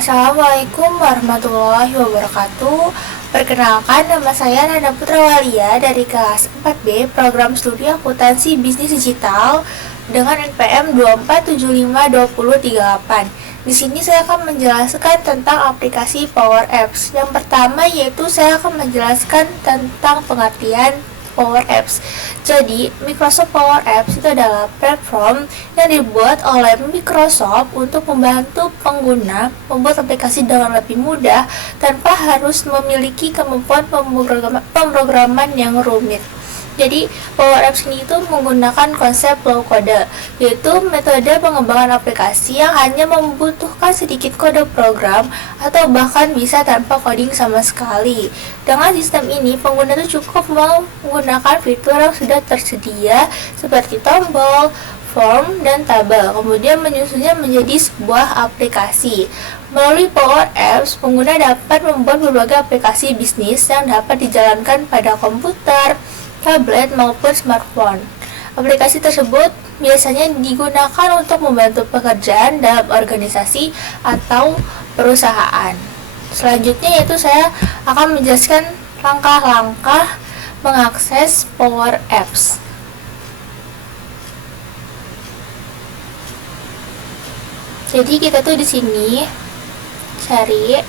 Assalamualaikum warahmatullahi wabarakatuh. Perkenalkan, nama saya Nanda Putra Walia dari kelas 4B Program Studi Akuntansi Bisnis Digital dengan NPM 24752038. Di sini saya akan menjelaskan tentang aplikasi Power Apps. Yang pertama yaitu saya akan menjelaskan tentang pengertian Power Apps. Jadi, Microsoft Power Apps itu adalah platform yang dibuat oleh Microsoft untuk membantu pengguna membuat aplikasi dengan lebih mudah tanpa harus memiliki kemampuan pemrograman yang rumit. Jadi, Power Apps ini itu menggunakan konsep low code, yaitu metode pengembangan aplikasi yang hanya membutuhkan sedikit kode program atau bahkan bisa tanpa coding sama sekali. Dengan sistem ini, pengguna itu cukup menggunakan fitur yang sudah tersedia seperti tombol, form, dan tabel, kemudian menyusunnya menjadi sebuah aplikasi. Melalui Power Apps, pengguna dapat membuat berbagai aplikasi bisnis yang dapat dijalankan pada komputer, tablet, maupun smartphone. Aplikasi tersebut biasanya digunakan untuk membantu pekerjaan dalam organisasi atau perusahaan. Selanjutnya yaitu saya akan menjelaskan langkah-langkah mengakses Power Apps. Jadi kita tuh di sini cari,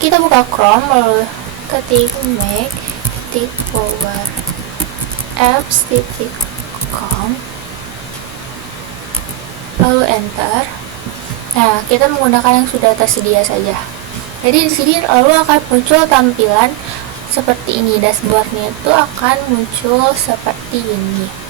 kita buka Chrome, lalu ketik powerapps.com, lalu enter. Nah, kita menggunakan yang sudah tersedia saja. Jadi di sini lalu akan muncul tampilan seperti ini. Dashboardnya itu akan muncul seperti ini.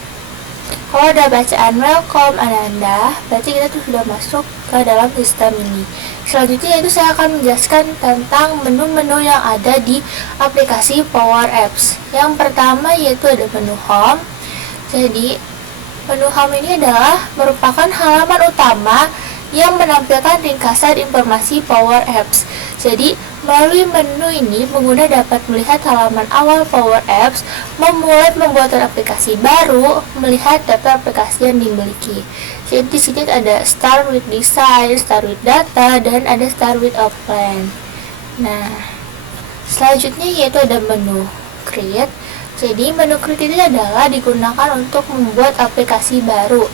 Kalau ada bacaan welcome Ananda, berarti kita tuh sudah masuk ke dalam sistem ini. Selanjutnya yaitu saya akan menjelaskan tentang menu-menu yang ada di aplikasi Power Apps. Yang pertama yaitu ada menu Home. Jadi menu Home ini adalah merupakan halaman utama yang menampilkan ringkasan informasi Power Apps. Jadi melalui menu ini, pengguna dapat melihat halaman awal Power Apps, memulai pembuatan aplikasi baru, melihat data aplikasi yang dimiliki. Jadi di sini ada Start with Design, Start with Data, dan ada Start with Outline. Nah, selanjutnya yaitu ada menu Create. Jadi menu Create ini adalah digunakan untuk membuat aplikasi baru.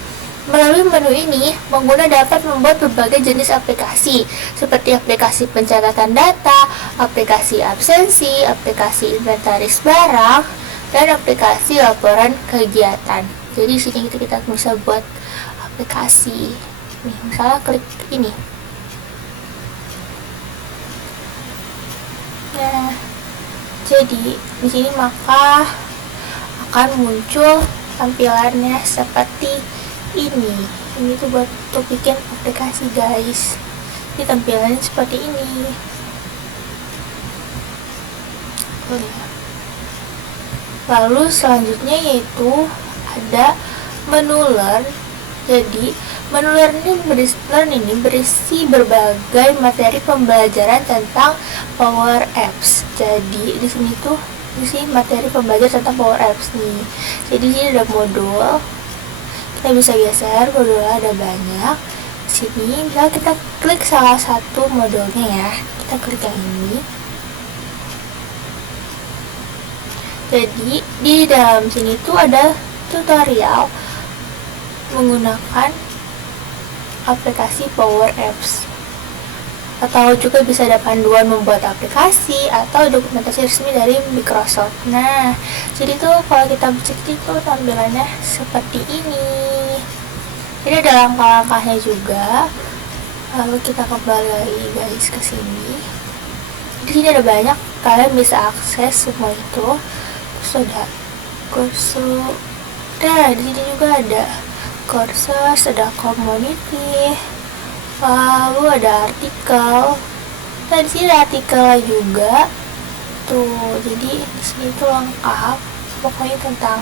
Melalui menu ini, pengguna dapat membuat berbagai jenis aplikasi, seperti aplikasi pencatatan data, aplikasi absensi, aplikasi inventaris barang, dan aplikasi laporan kegiatan. Jadi di sini kita bisa buat aplikasi. Nih, misalnya klik ini. Nah, jadi di sini maka akan muncul tampilannya seperti ini tuh buat untuk bikin aplikasi, guys. Ini tampilannya seperti ini. Lalu selanjutnya yaitu ada menu Learn. Jadi menu Learn ini berisi berbagai materi pembelajaran tentang Power Apps. Jadi di sini tuh isi materi pembelajaran tentang Power Apps nih. Jadi di sini ada modul. Kita bisa geser, modulnya ada banyak. Di sini misalnya kita klik salah satu modulnya ya. Kita klik yang ini. Jadi di dalam sini tuh ada tutorial menggunakan aplikasi Power Apps. Atau juga bisa ada panduan membuat aplikasi atau dokumentasi resmi dari Microsoft. Nah, jadi tuh kalau kita cek itu tampilannya seperti ini. Jadi ada langkah-langkahnya juga. Lalu kita kembali lagi, guys, ke sini. Di sini ada banyak, kalian bisa akses semua itu. Terus ada kursus. Nah, di sini juga ada kursus, ada community. Lalu ada artikel. Nah, di sini ada artikel juga. Tuh, jadi di sini tuh lengkap pokoknya tentang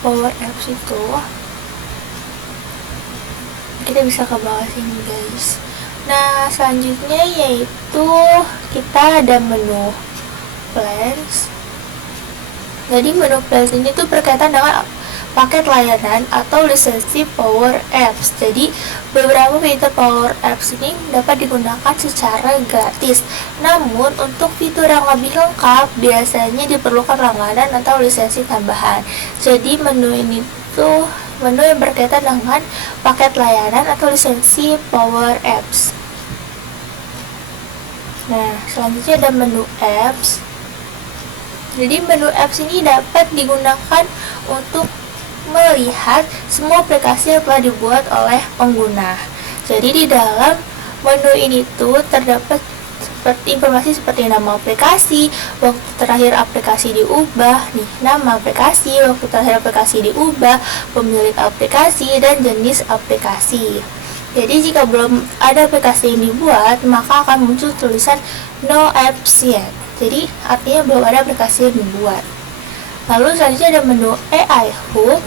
Power Apps itu. Kita bisa ke bawah sini, guys. Nah, selanjutnya yaitu kita ada menu Plans. Jadi menu Plans ini tuh berkaitan dengan paket layanan atau lisensi Power Apps. Jadi beberapa fitur Power Apps ini dapat digunakan secara gratis. Namun untuk fitur yang lebih lengkap biasanya diperlukan langganan atau lisensi tambahan. Jadi menu ini tuh menu yang berkaitan dengan paket layanan atau lisensi Power Apps. Nah, selanjutnya ada menu Apps. Jadi menu Apps ini dapat digunakan untuk melihat semua aplikasi yang telah dibuat oleh pengguna. Jadi di dalam menu ini tuh terdapat informasi seperti nama aplikasi, waktu terakhir aplikasi diubah, nama aplikasi, waktu terakhir aplikasi diubah, pemilik aplikasi, dan jenis aplikasi. Jadi jika belum ada aplikasi yang dibuat, maka akan muncul tulisan no apps yet. Jadi artinya belum ada aplikasi yang dibuat. Lalu selanjutnya ada menu AI Hub.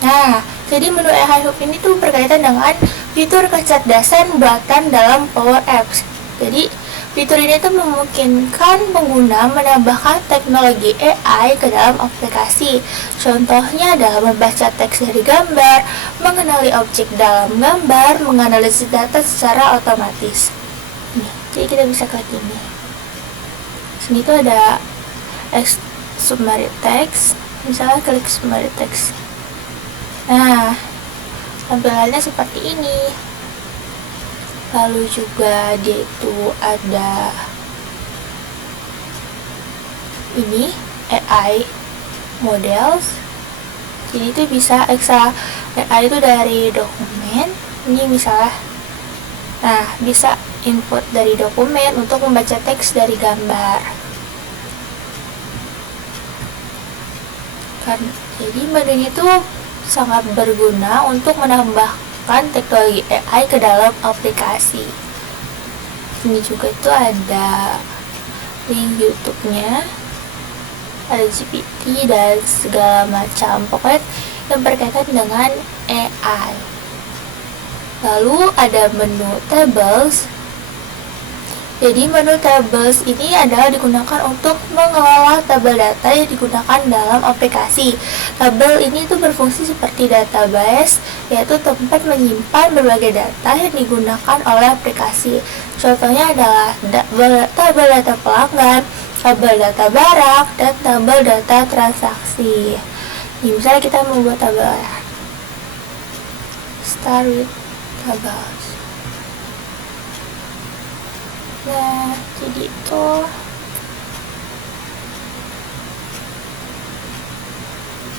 Nah, jadi menu AI Hub ini tuh berkaitan dengan fitur kecerdasan buatan dalam Power Apps. Jadi fitur ini tuh memungkinkan pengguna menambahkan teknologi AI ke dalam aplikasi. Contohnya adalah membaca teks dari gambar, mengenali objek dalam gambar, menganalisis data secara otomatis. Jadi kita bisa klik ini. Sini tuh ada summary text, misalnya klik summary text. Nah, tampilannya seperti ini. Lalu juga dia itu ada ini AI models. Jadi itu bisa eksa AI itu dari dokumen. Ini misalnya, nah bisa input dari dokumen untuk membaca teks dari gambar. Jadi menu itu sangat berguna untuk menambahkan teknologi AI ke dalam aplikasi. Ini juga itu ada link YouTube-nya, ada GPT dan segala macam, pokoknya yang berkaitan dengan AI. Lalu ada menu Tables. Jadi menu Tables ini adalah digunakan untuk mengelola tabel data yang digunakan dalam aplikasi. Tabel ini tuh berfungsi seperti database, yaitu tempat menyimpan berbagai data yang digunakan oleh aplikasi. Contohnya adalah tabel data pelanggan, tabel data barang, dan tabel data transaksi. Ini misalnya kita membuat tabel ya. Start with tables. Nah, jadi itu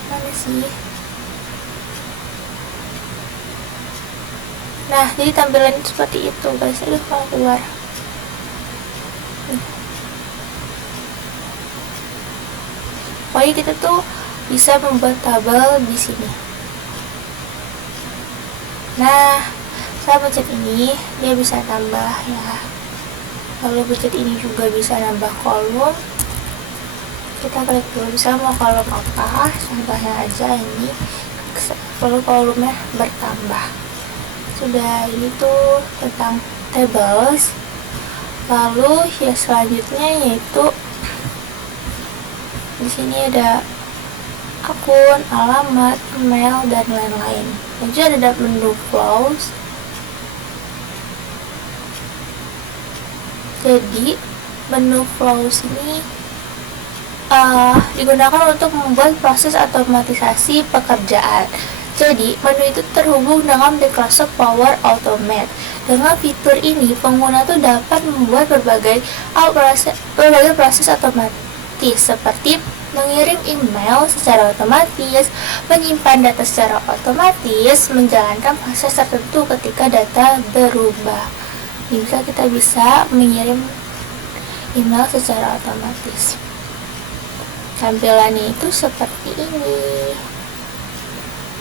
mana sih? Nah, jadi tampilan seperti itu guys. Aduh, kalau keluar. Pokoknya kita tuh bisa membuat tabel di sini. Nah, saya pencet ini, dia bisa tambah ya. Lalu pencet ini juga bisa nambah kolom. Kita klik dulu, bisa mau kolom apa, contohnya aja ini. Lalu kolomnya bertambah. Sudah, ini tuh tentang tables. Lalu ya selanjutnya yaitu di sini ada akun, alamat, email, dan lain-lain. Dan juga ada menu flows. Jadi menu flows ini digunakan untuk membuat proses otomatisasi pekerjaan. Jadi menu itu terhubung dengan Microsoft Power Automate. Dengan fitur ini pengguna tuh dapat membuat berbagai proses otomatis seperti mengirim email secara otomatis, menyimpan data secara otomatis, menjalankan proses tertentu ketika data berubah. Bisa kita bisa mengirim email secara otomatis. Tampilannya itu seperti ini.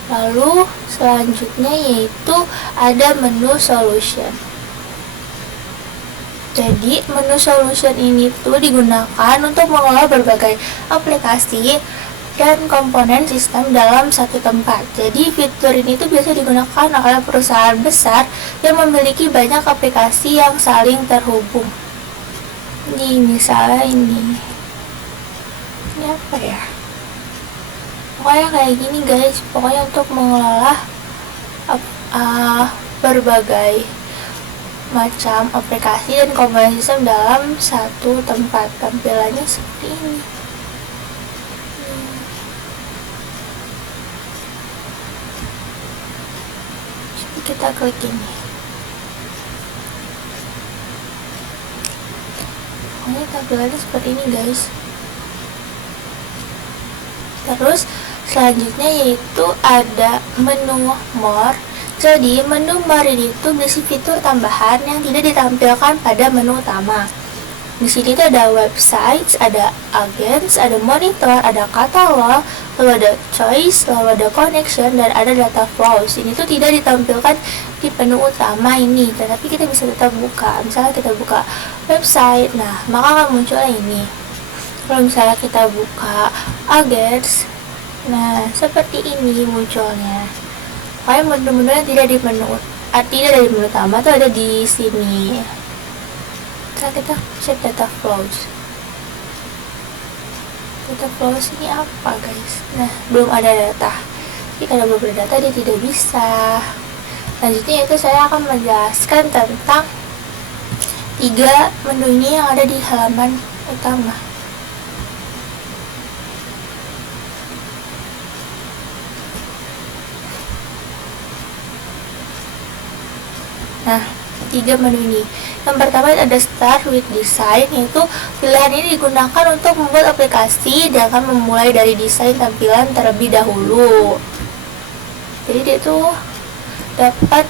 Lalu selanjutnya yaitu ada menu solution. Jadi menu solution ini tuh digunakan untuk mengelola berbagai aplikasi dan komponen sistem dalam satu tempat. Jadi fitur ini tuh biasa digunakan oleh perusahaan besar yang memiliki banyak aplikasi yang saling terhubung. Ini misalnya ini apa ya? Pokoknya kayak gini guys, pokoknya untuk mengelola berbagai macam aplikasi dan komponen sistem dalam satu tempat. Tampilannya seperti ini. Kita klik ini. Pokoknya tampilannya seperti ini guys. Terus selanjutnya yaitu ada menu more. Jadi menu more ini itu berisi fitur tambahan yang tidak ditampilkan pada menu utama. Di sini tuh ada websites, ada agents, ada monitor, ada katalog, lalu ada choice, lalu ada connection, dan ada data flows. Ini tuh tidak ditampilkan di menu utama ini, tetapi kita bisa tetap buka. Misalnya kita buka website, nah maka akan muncul ini. Kalau misalnya kita buka agents, nah seperti ini munculnya. Kayak menu-menu yang tidak di menu utama tuh ada di sini. Kita cek data flows. Data flows ini apa guys? Nah, belum ada data. Jadi kalau belum ada data dia tidak bisa. Selanjutnya itu saya akan menjelaskan tentang 3 menu ini yang ada di halaman utama. Nah, 3 menu ini. Yang pertama ada Start with Design, yaitu pilihan ini digunakan untuk membuat aplikasi dengan memulai dari desain tampilan terlebih dahulu. Jadi dia tuh dapat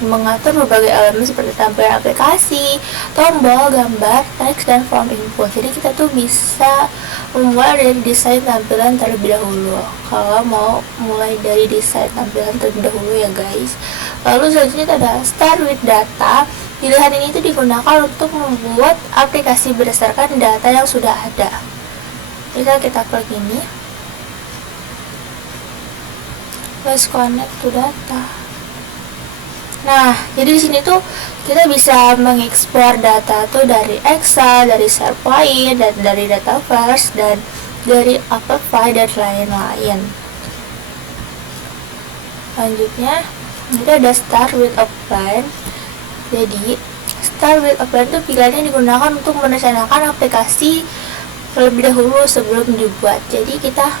mengatur berbagai elemen seperti tampilan aplikasi, tombol, gambar, teks, dan form info. Jadi kita tuh bisa memulai dari desain tampilan terlebih dahulu. Kalau mau mulai dari desain tampilan terlebih dahulu ya guys. Lalu selanjutnya ada Start with Data. Pilihan ini tuh digunakan untuk membuat aplikasi berdasarkan data yang sudah ada. Misal kita klik ini, let's connect to data. Nah, jadi di sini tuh kita bisa mengekspor data tuh dari Excel, dari SharePoint, dan dari Dataverse, dan dari Applefy dan lain-lain. Selanjutnya, kita ada Start with a Plan. Jadi, Start with a Plan itu pilihannya digunakan untuk merencanakan aplikasi terlebih dahulu sebelum dibuat. Jadi kita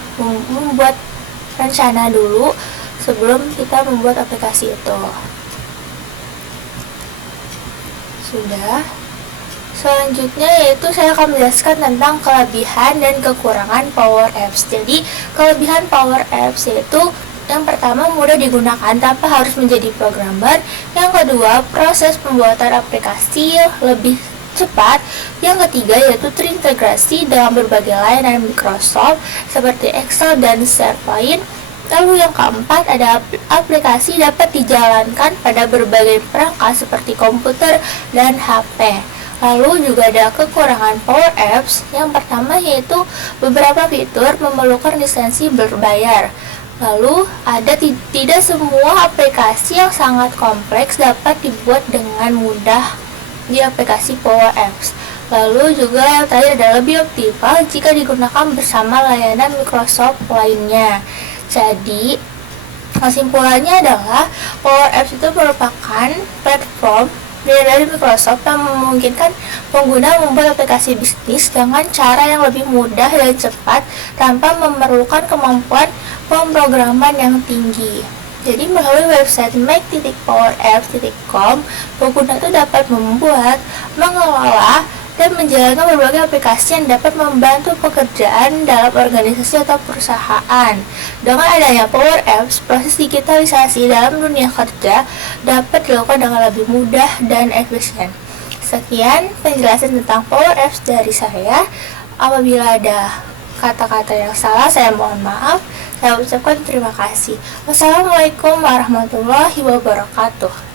membuat rencana dulu sebelum kita membuat aplikasi itu. Sudah. Selanjutnya yaitu saya akan menjelaskan tentang kelebihan dan kekurangan Power Apps. Jadi kelebihan Power Apps yaitu yang pertama mudah digunakan tanpa harus menjadi programmer. Yang kedua, proses pembuatan aplikasi lebih cepat. Yang ketiga yaitu terintegrasi dengan berbagai layanan Microsoft seperti Excel dan SharePoint. Lalu yang keempat, ada aplikasi dapat dijalankan pada berbagai perangkat seperti komputer dan HP. Lalu juga ada kekurangan Power Apps. Yang pertama yaitu beberapa fitur memerlukan lisensi berbayar. Lalu ada tidak semua aplikasi yang sangat kompleks dapat dibuat dengan mudah di aplikasi Power Apps. Lalu juga yang terakhir ada lebih optimal jika digunakan bersama layanan Microsoft lainnya. Jadi kesimpulannya adalah Power Apps itu merupakan platform dari Microsoft yang memungkinkan pengguna membuat aplikasi bisnis dengan cara yang lebih mudah dan cepat tanpa memerlukan kemampuan pemrograman yang tinggi. Jadi melalui website make.powerapps.com, pengguna itu dapat membuat, mengelola, dan menjalankan berbagai aplikasi yang dapat membantu pekerjaan dalam organisasi atau perusahaan. Dengan adanya Power Apps, proses digitalisasi dalam dunia kerja dapat dilakukan dengan lebih mudah dan efisien. Sekian penjelasan tentang Power Apps dari saya. Apabila ada kata-kata yang salah, saya mohon maaf. Saya ucapkan terima kasih. Wassalamualaikum warahmatullahi wabarakatuh.